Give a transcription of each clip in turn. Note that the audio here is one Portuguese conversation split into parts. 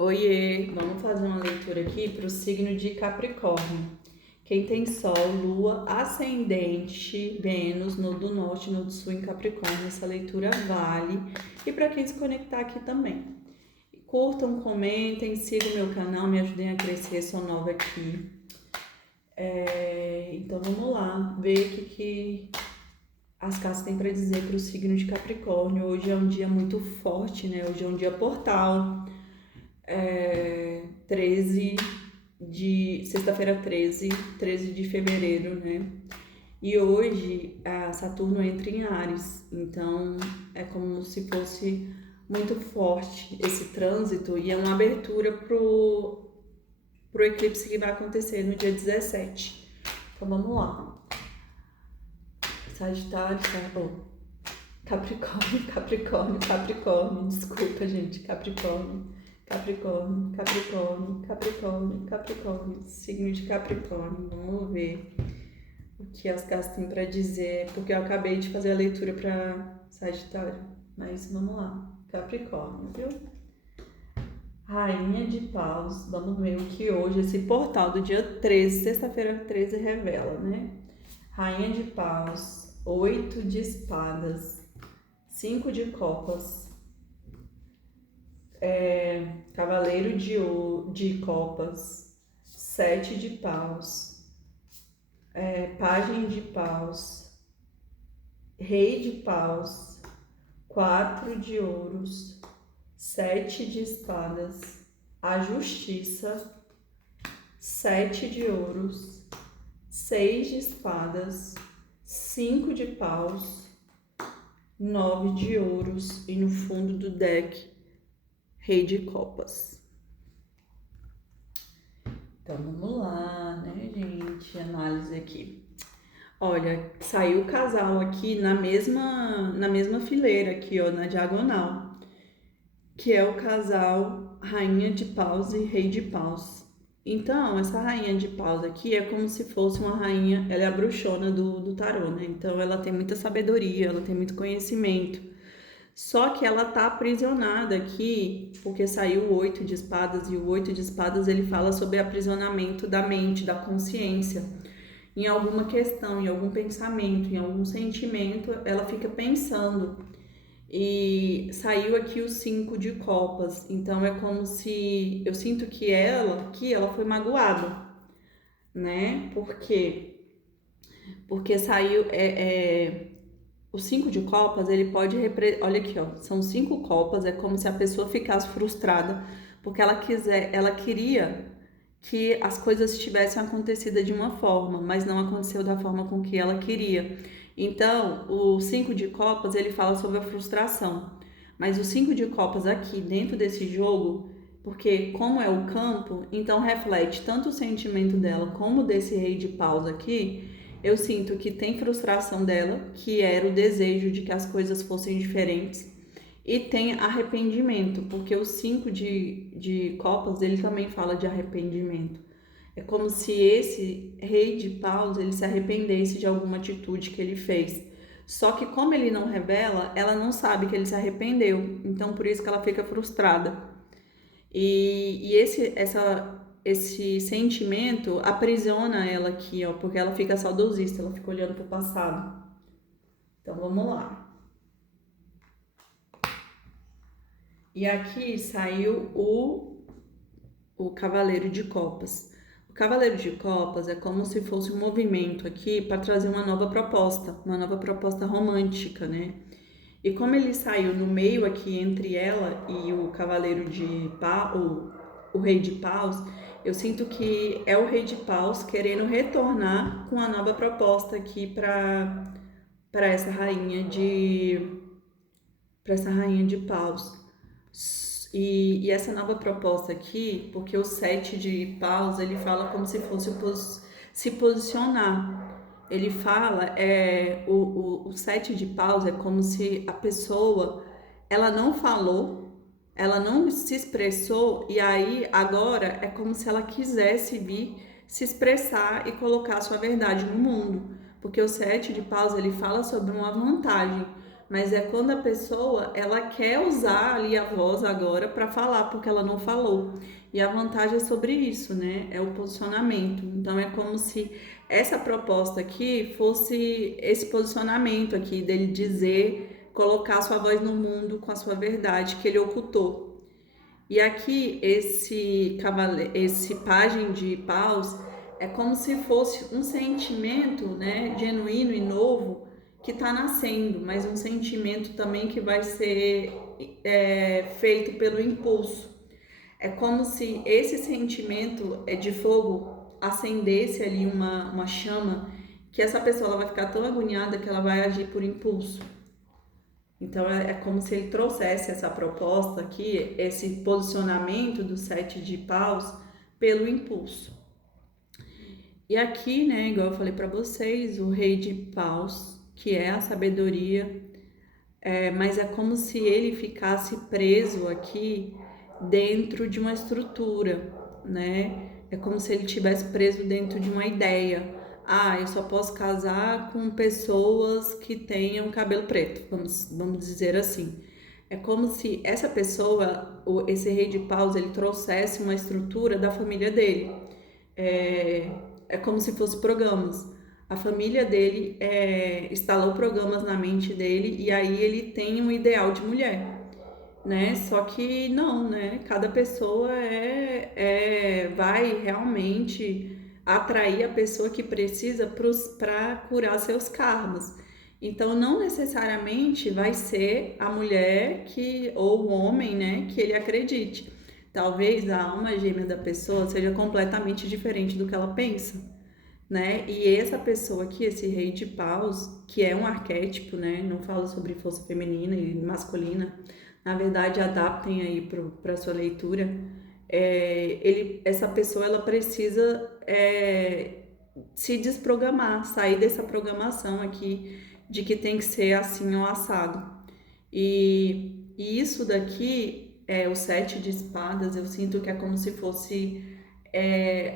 Oiê, vamos fazer uma leitura aqui para o signo de Capricórnio. Quem tem Sol, Lua, Ascendente, Vênus, no do Norte, no do Sul em Capricórnio, essa leitura vale. E para quem se conectar aqui também. Curtam, comentem, sigam meu canal, me ajudem a crescer, sou nova aqui. Então vamos lá, ver o que as cartas têm para dizer para o signo de Capricórnio. Hoje é um dia muito forte, né? Hoje é um dia portal. 13 de sexta-feira 13 de fevereiro, né? E hoje a Saturno entra em Áries, então é como se fosse muito forte esse trânsito e é uma abertura pro eclipse que vai acontecer no dia 17. Então vamos lá. Sagitário, Capricórnio, desculpa, gente, Capricórnio, signo de Capricórnio. Vamos ver o que as cartas têm para dizer, porque eu acabei de fazer a leitura para Sagitário, mas vamos lá. Capricórnio, viu? Rainha de Paus, vamos ver o que hoje esse portal do dia 13, sexta-feira 13, revela, né? Rainha de Paus, 8 de espadas, 5 de copas, Cavaleiro de copas, 7 de paus, Pajem de paus, Rei de paus, 4 de ouros, 7 de espadas, a justiça, 7 de ouros, 6 de espadas, 5 de paus, 9 de ouros e no fundo do deck, Rei de copas. Então vamos lá, né, gente? Análise aqui. Olha, saiu o casal aqui na mesma fileira aqui, ó, na diagonal, que é o casal Rainha de Paus e Rei de Paus. Então, essa Rainha de Paus aqui é como se fosse uma rainha, ela é a bruxona do tarô, né? Então ela tem muita sabedoria, ela tem muito conhecimento. Só que ela tá aprisionada aqui, porque saiu o 8 de espadas, e o 8 de espadas ele fala sobre aprisionamento da mente, da consciência. Em alguma questão, em algum pensamento, em algum sentimento, ela fica pensando. E saiu aqui o 5 de copas, então é como se eu sinto que ela foi magoada, né? Porque saiu o 5 de copas, ele pode olha aqui, ó, são 5 copas, é como se a pessoa ficasse frustrada, porque ela queria que as coisas tivessem acontecido de uma forma, mas não aconteceu da forma com que ela queria. Então, o 5 de copas, ele fala sobre a frustração. Mas o 5 de copas aqui, dentro desse jogo, porque como é o campo, então reflete tanto o sentimento dela como desse rei de paus aqui. Eu sinto que tem frustração dela, que era o desejo de que as coisas fossem diferentes, e tem arrependimento, porque o 5 de copas, ele também fala de arrependimento. É como se esse rei de paus, ele se arrependesse de alguma atitude que ele fez. Só que como ele não revela, ela não sabe que ele se arrependeu. Então, por isso que ela fica frustrada. E esse sentimento aprisiona ela aqui, ó, porque ela fica saudosista, ela fica olhando para o passado. Então, vamos lá. E aqui saiu o Cavaleiro de Copas. O Cavaleiro de Copas é como se fosse um movimento aqui para trazer uma nova proposta romântica, né? E como ele saiu no meio aqui entre ela e o Cavaleiro de Paus, o Rei de Paus, eu sinto que é o Rei de Paus querendo retornar com a nova proposta aqui para essa rainha de Paus. E essa nova proposta aqui, porque o 7 de paus, ele fala como se fosse se posicionar. Ele fala, o 7 de paus é como se a pessoa, ela não falou, ela não se expressou, e aí agora é como se ela quisesse vir se expressar e colocar a sua verdade no mundo. Porque o 7 de paus, ele fala sobre uma vantagem, mas é quando a pessoa ela quer usar ali a voz agora para falar, porque ela não falou. E a vantagem é sobre isso, né? É o posicionamento. Então é como se essa proposta aqui fosse esse posicionamento aqui dele dizer, colocar sua voz no mundo com a sua verdade que ele ocultou. E aqui esse pajem de paus é como se fosse um sentimento, né, genuíno e novo que está nascendo, mas um sentimento também que vai ser feito pelo impulso. É como se esse sentimento de fogo acendesse ali uma chama que essa pessoa ela vai ficar tão agoniada que ela vai agir por impulso. Então é como se ele trouxesse essa proposta aqui, esse posicionamento do sete de paus pelo impulso. E aqui, né, igual eu falei para vocês, o rei de paus, que é a sabedoria, mas é como se ele ficasse preso aqui dentro de uma estrutura, né? É como se ele tivesse preso dentro de uma ideia. Ah, eu só posso casar com pessoas que tenham cabelo preto, vamos dizer assim. É como se essa pessoa, esse rei de paus, ele trouxesse uma estrutura da família dele. É como se fosse programas. A família dele instalou programas na mente dele e aí ele tem um ideal de mulher, né? Só que não, né? Cada pessoa vai realmente atrair a pessoa que precisa para curar seus karmas. Então, não necessariamente vai ser a mulher que ou o homem, né, que ele acredite. Talvez a alma gêmea da pessoa seja completamente diferente do que ela pensa, né? E essa pessoa aqui, esse rei de paus, que é um arquétipo, né? Não fala sobre força feminina e masculina. Na verdade, adaptem aí para sua leitura. Essa pessoa ela precisa se desprogramar, sair dessa programação aqui de que tem que ser assim ou assado. E isso daqui o sete de espadas. Eu sinto que é como se fosse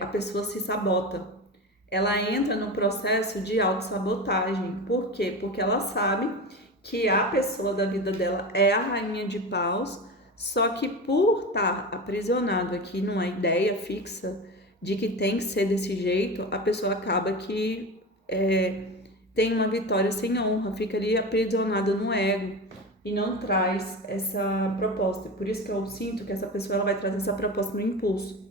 a pessoa se sabota, ela entra no processo de autossabotagem. Por quê? Porque ela sabe que a pessoa da vida dela é a rainha de paus, só que por estar aprisionado aqui numa ideia fixa de que tem que ser desse jeito, a pessoa acaba que tem uma vitória sem honra, fica ali aprisionada no ego e não traz essa proposta. Por isso que eu sinto que essa pessoa ela vai trazer essa proposta no impulso.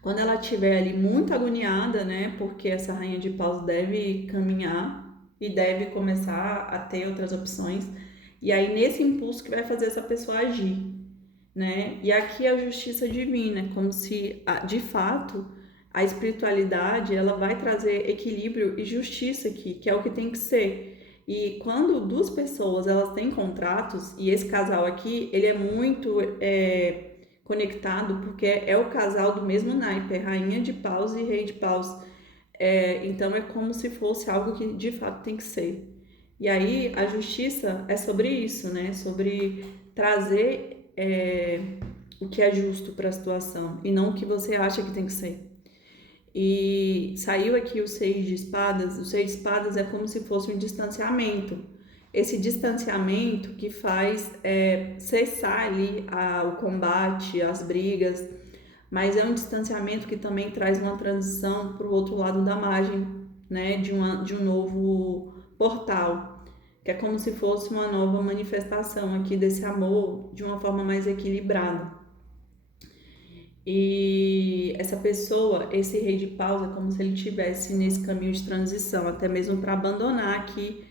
Quando ela estiver ali muito agoniada, né? Porque essa rainha de paus deve caminhar e deve começar a ter outras opções. E aí, nesse impulso que vai fazer essa pessoa agir, né? E aqui a justiça divina, como se, de fato, a espiritualidade, ela vai trazer equilíbrio e justiça aqui, que é o que tem que ser. E quando duas pessoas, elas têm contratos, e esse casal aqui, ele é muito conectado, porque é o casal do mesmo naipe, rainha de paus e rei de paus. Então é como se fosse algo que de fato tem que ser. E aí a justiça é sobre isso, né? Sobre trazer o que é justo para a situação e não o que você acha que tem que ser. E saiu aqui o seis de espadas. O seis de espadas é como se fosse um distanciamento. Esse distanciamento que faz cessar ali o combate, as brigas, mas é um distanciamento que também traz uma transição para o outro lado da margem, né, de um novo portal, que é como se fosse uma nova manifestação aqui desse amor de uma forma mais equilibrada. E essa pessoa, esse rei de paus, é como se ele estivesse nesse caminho de transição, até mesmo para abandonar aqui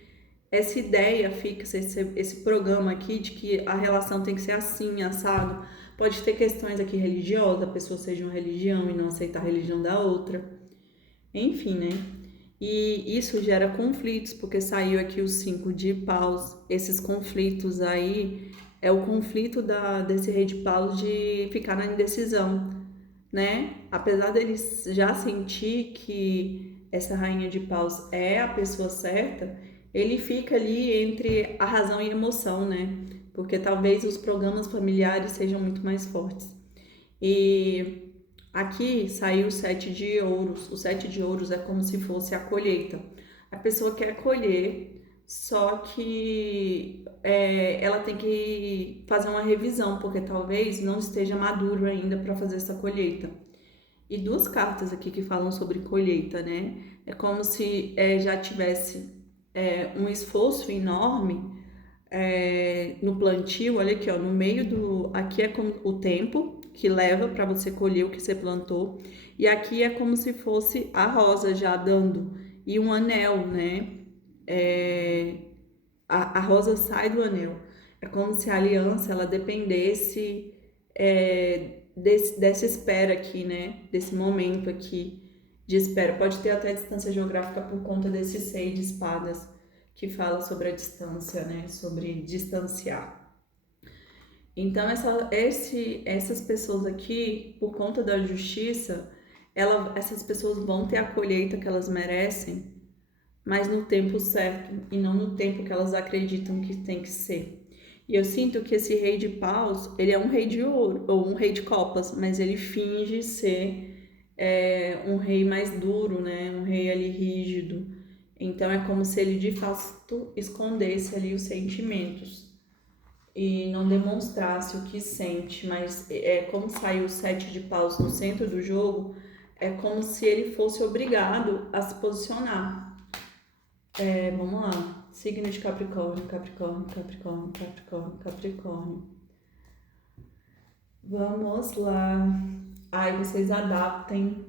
essa ideia fixa, esse programa aqui de que a relação tem que ser assim, assado. Pode ter questões aqui religiosas, a pessoa seja uma religião e não aceitar a religião da outra. Enfim, né? E isso gera conflitos, porque saiu aqui os cinco de paus. Esses conflitos aí é o conflito desse rei de paus de ficar na indecisão, né? Apesar dele já sentir que essa rainha de paus é a pessoa certa, ele fica ali entre a razão e a emoção, né? Porque talvez os programas familiares sejam muito mais fortes. E aqui saiu o sete de ouros. O sete de ouros é como se fosse a colheita. A pessoa quer colher, só que ela tem que fazer uma revisão, porque talvez não esteja maduro ainda para fazer essa colheita. E duas cartas aqui que falam sobre colheita, né? É como se já tivesse um esforço enorme no plantio. Olha aqui, ó, no meio do... Aqui é como o tempo que leva para você colher o que você plantou. E aqui é como se fosse a rosa já dando. E um anel, né? A rosa sai do anel. É como se a aliança ela dependesse dessa espera aqui, né? Desse momento aqui de espera. Pode ter até distância geográfica por conta desse 6 de espadas que fala sobre a distância, né? Sobre distanciar. Então, essas pessoas aqui, por conta da justiça, essas pessoas vão ter a colheita que elas merecem, mas no tempo certo e não no tempo que elas acreditam que tem que ser. E eu sinto que esse rei de paus, ele é um rei de ouro, ou um rei de copas, mas ele finge ser um rei mais duro, né? Um rei ali rígido. Então é como se ele de fato escondesse ali os sentimentos e não demonstrasse o que sente, mas como saiu o 7 de paus no centro do jogo, é como se ele fosse obrigado a se posicionar. Vamos lá. Signo de Capricórnio, Capricórnio, Capricórnio, Capricórnio, Capricórnio. Vamos lá. Aí vocês adaptem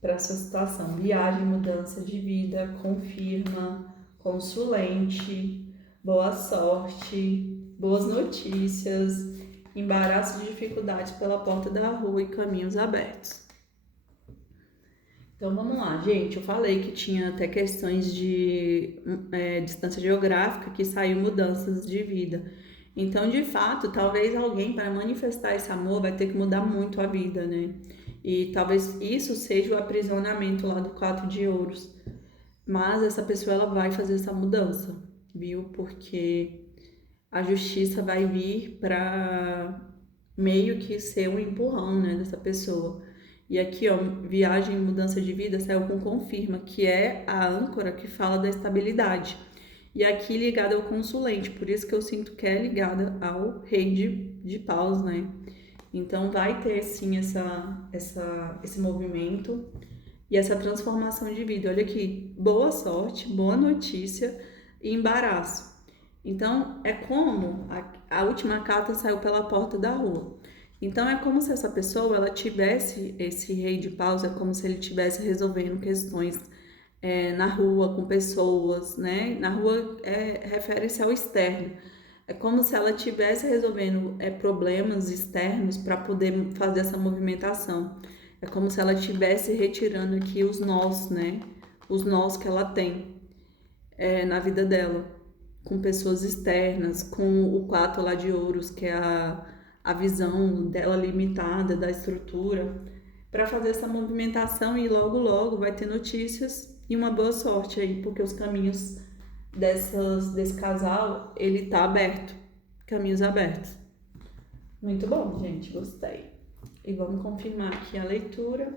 para essa situação. Viagem, mudança de vida, confirma, consulente, boa sorte, boas notícias, embaraço e dificuldades pela porta da rua e caminhos abertos. Então vamos lá, gente. Eu falei que tinha até questões de distância geográfica, que saiu mudanças de vida. Então, de fato, talvez alguém para manifestar esse amor vai ter que mudar muito a vida, né? E talvez isso seja o aprisionamento lá do 4 de ouros. Mas essa pessoa ela vai fazer essa mudança, viu? Porque a justiça vai vir para meio que ser um empurrão, né, dessa pessoa. E aqui, ó, viagem e mudança de vida saiu com confirma, que é a âncora que fala da estabilidade. E aqui ligada ao consulente, por isso que eu sinto que é ligada ao rei de paus, né? Então vai ter sim esse movimento e essa transformação de vida. Olha aqui, boa sorte, boa notícia e embaraço. Então é como a última carta saiu pela porta da rua. Então é como se essa pessoa ela tivesse esse rei de paus, é como se ele estivesse resolvendo questões na rua com pessoas, né? Na rua refere-se ao externo. É como se ela estivesse resolvendo problemas externos para poder fazer essa movimentação. É como se ela estivesse retirando aqui os nós, né? Os nós que ela tem na vida dela, com pessoas externas, com o 4 lá de ouros, que é a visão dela limitada da estrutura, para fazer essa movimentação e logo, logo vai ter notícias e uma boa sorte aí, porque os caminhos desse casal, ele tá aberto, caminhos abertos. Muito bom, gente, gostei. E vamos confirmar aqui a leitura.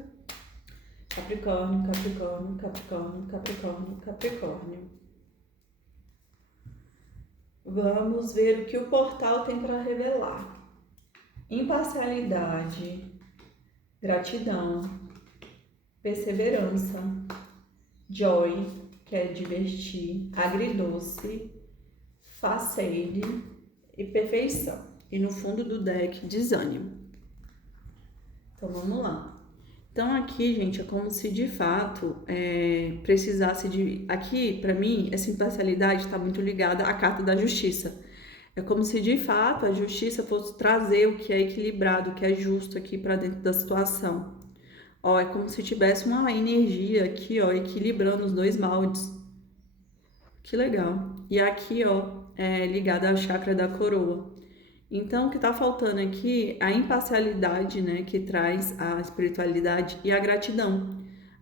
Capricórnio, Capricórnio, Capricórnio, Capricórnio, Capricórnio. Vamos ver o que o portal tem para revelar. Imparcialidade, gratidão, perseverança, joy, que é divertir, agridoce, facade e perfeição. E no fundo do deck, desânimo. Então vamos lá. Então aqui, gente, é como se de fato precisasse de... Aqui, para mim, essa imparcialidade está muito ligada à carta da justiça. É como se de fato a justiça fosse trazer o que é equilibrado, o que é justo aqui para dentro da situação. Ó, é como se tivesse uma energia aqui, ó, equilibrando os dois moldes. Que legal. E aqui, ó, é ligada ao chakra da coroa. Então, o que está faltando aqui é a imparcialidade, né, que traz a espiritualidade e a gratidão.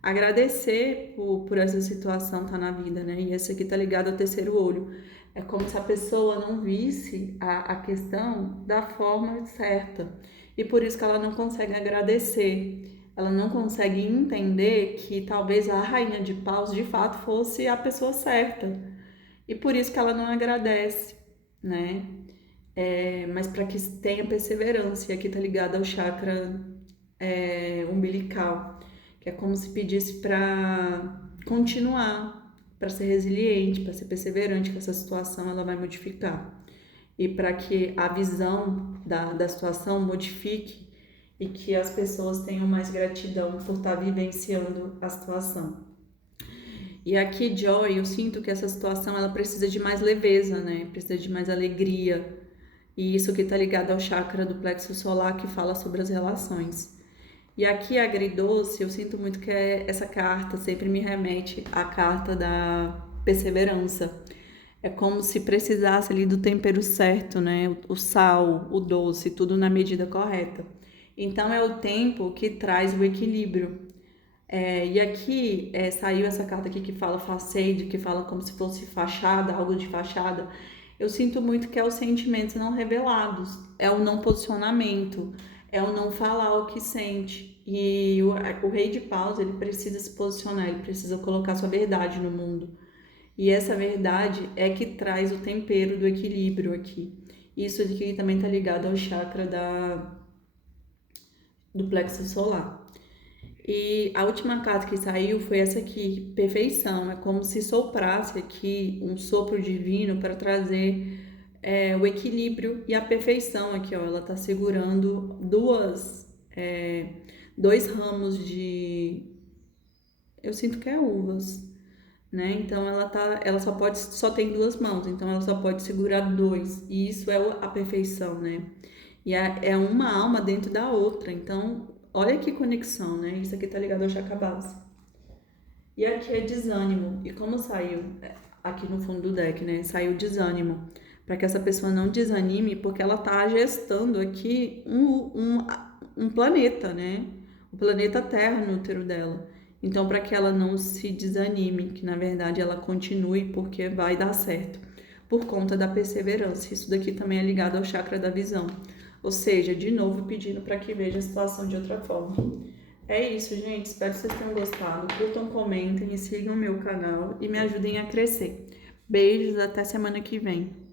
Agradecer por essa situação estar na vida, né? E esse aqui tá ligado ao terceiro olho. É como se a pessoa não visse a questão da forma certa. E por isso que ela não consegue agradecer. Ela não consegue entender que talvez a rainha de paus de fato fosse a pessoa certa. e por isso que ela não agradece, né? Mas para que tenha perseverança, e aqui tá ligado ao chakra umbilical, que é como se pedisse para continuar, para ser resiliente, para ser perseverante, que essa situação ela vai modificar. E para que a visão da situação modifique e que as pessoas tenham mais gratidão por estar vivenciando a situação. E aqui, Joy, eu sinto que essa situação ela precisa de mais leveza, né? Precisa de mais alegria. E isso que tá ligado ao chakra do plexo solar que fala sobre as relações. E aqui, agridoce, eu sinto muito que essa carta sempre me remete à carta da perseverança. É como se precisasse ali do tempero certo, né? O sal, o doce, tudo na medida correta. Então é o tempo que traz o equilíbrio. E aqui saiu essa carta aqui que fala facade, que fala como se fosse fachada, algo de fachada. Eu sinto muito que é os sentimentos não revelados, é o não posicionamento, é o não falar o que sente. E o rei de paus, ele precisa se posicionar, ele precisa colocar sua verdade no mundo. E essa verdade é que traz o tempero do equilíbrio aqui. Isso aqui também está ligado ao chakra do plexo solar. E a última carta que saiu foi essa aqui, perfeição. É como se soprasse aqui um sopro divino para trazer o equilíbrio e a perfeição aqui, ó. Ela tá segurando dois ramos de... Eu sinto que é uvas, né? Então ela só tem duas mãos, então ela só pode segurar dois. E isso é a perfeição, né? E é uma alma dentro da outra. Então, olha que conexão, né? Isso aqui tá ligado ao chakra base. E aqui é desânimo. E como saiu aqui no fundo do deck, né? Saiu desânimo. Para que essa pessoa não desanime, porque ela tá gestando aqui um planeta, né? O planeta Terra no útero dela. Então, para que ela não se desanime, que na verdade ela continue, porque vai dar certo. Por conta da perseverança. Isso daqui também é ligado ao chakra da visão. Ou seja, de novo pedindo para que veja a situação de outra forma. É isso, gente. Espero que vocês tenham gostado. Curtam, comentem e sigam o meu canal e me ajudem a crescer. Beijos, até semana que vem.